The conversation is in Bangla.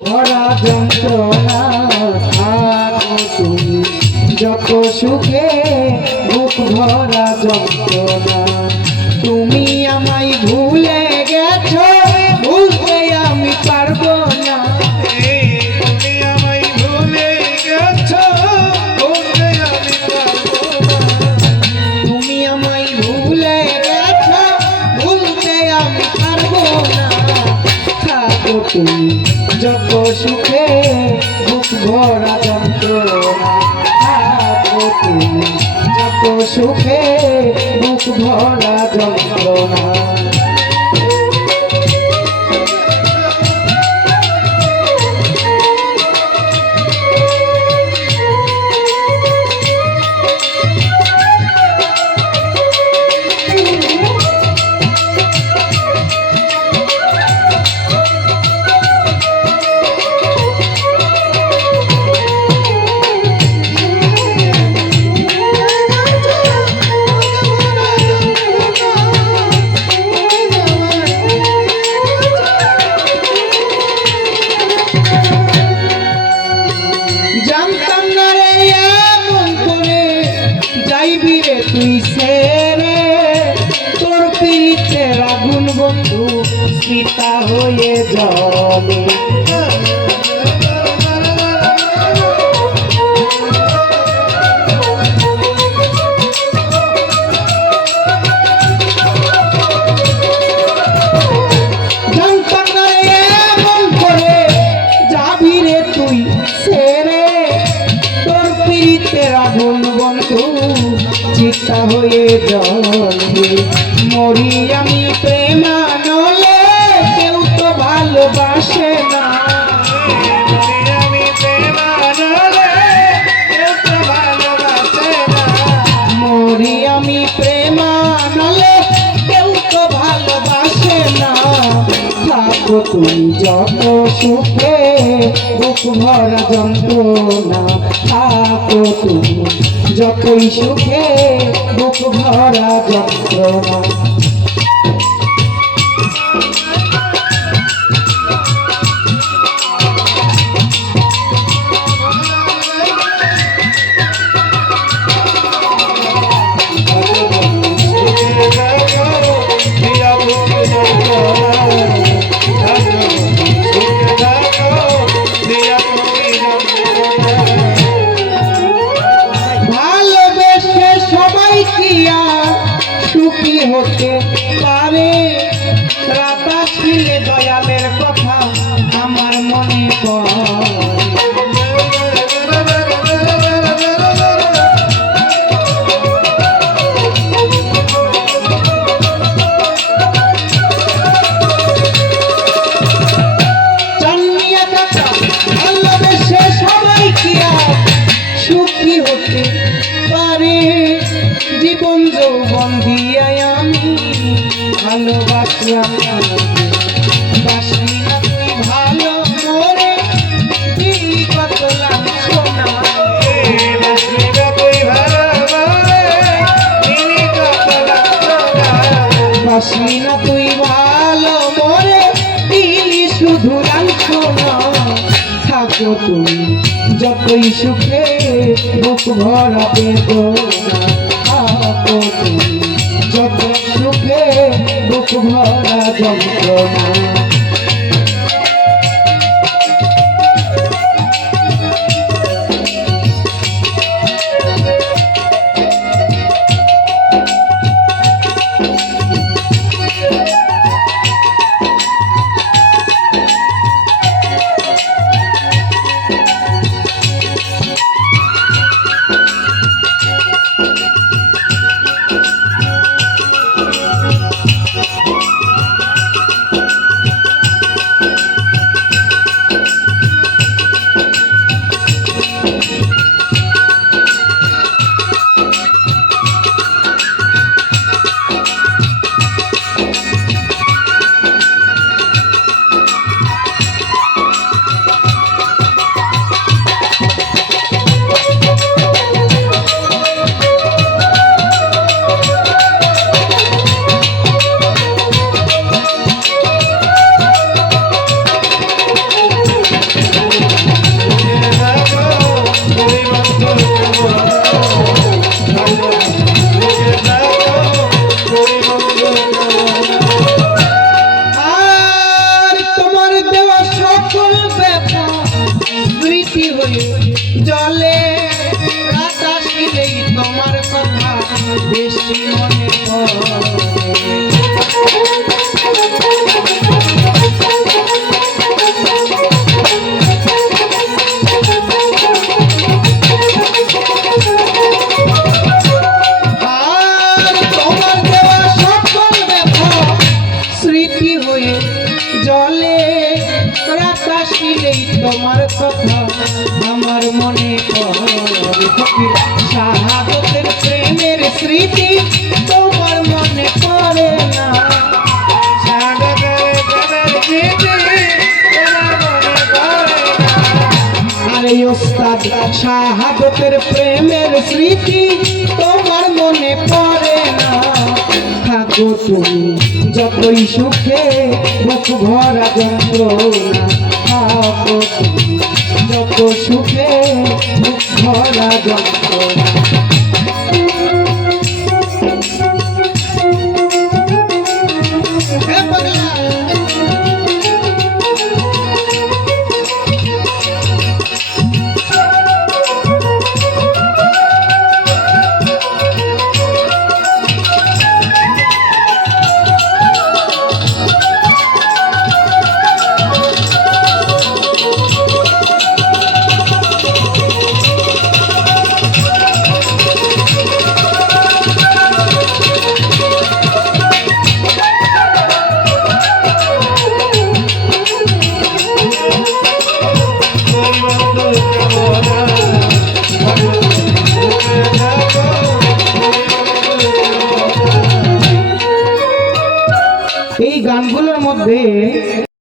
ভরা যন্ত্রণা থাকো তুমি যত সুখে বুক ভরা যন্ত্রণা তুমি আমায় ভুলে গেছো ভুলতে আমি পারবো না তুমি আমায় ভুলে গেছো ভুলতে আমি পারবো না তুমি আমায় ভুলে গেছো ভুলতে আমি পারবো না থাকো তুমি যত সুখে বুক ভরা যন্ত্রণা থাকো তুমি যত সুখে বুক ভরা যন্ত্রণা জানতাম না রে এমন করে যাইবি রে তুই সেরে তোর পিরিতের আগুন বন্ধু সীতা হয়ে জলে জানতাম না রে এমন করে যাবি রে তুই সেরে তোর পিরিতের আগুন বন্ধু চিতা হয়ে জলে মরি আমি প্রেমানলে কেউ তো ভালোবাসে না আমি প্রেমানলে কেউ তো ভালোবাসে না মরি আমি প্রেমানলে কেউ তো ভালোবাসে না থাকো তুমি যত সুখে বুক ভরা যন্ত্রণা থাকো তুমি যতই সুখে বুক ভরা যন্ত্রণা ভালোবেসে সবাই কি আর সুখী হতে পারে রাতা ছিলে দয়ালের কথা আমার মনে পড়ে ভালোবেসে সবাই কি আর সুখী হতে পারে জীবন যৌবন দিয়ে আমি ভালোবাসি বাসি না তুই ভালো মরে কত লাঞ্ছনা বাসি না তুই ভালো মরে দিলি শুধু লাঞ্ছনা থাকো তুমি যতই সুখে বুক ভরা বেদনা থাকো তুমি যত সুখে বুক ভরা যন্ত্রণা হয়ে জলে রাত আসিলেই তোমার কথা বেশি মনে পড়ে। আর তোমার দেওয়া সকল ব্যথা স্মৃতি হয়ে জলে রাত আসিলেই তোমার কথা আমার মনে পড়ে। ফকির শাহাদতের প্রেমের স্মৃতি তোমার মনে পড়ে না। শাহাদাতের প্রেমের স্মৃতি তোমার মনে পড়ে না। আরে ওস্তাদ শাহাদতের প্রেমের স্মৃতি তোমার মনে পড়ে না। থাকো তুমি যতই সুখে বুক ভরা যন্ত্রণা, থাকো তুমি যত সুখে বুক ভরা যন্ত্রণা। এ পাগলা! এই গানগুলোর মধ্যে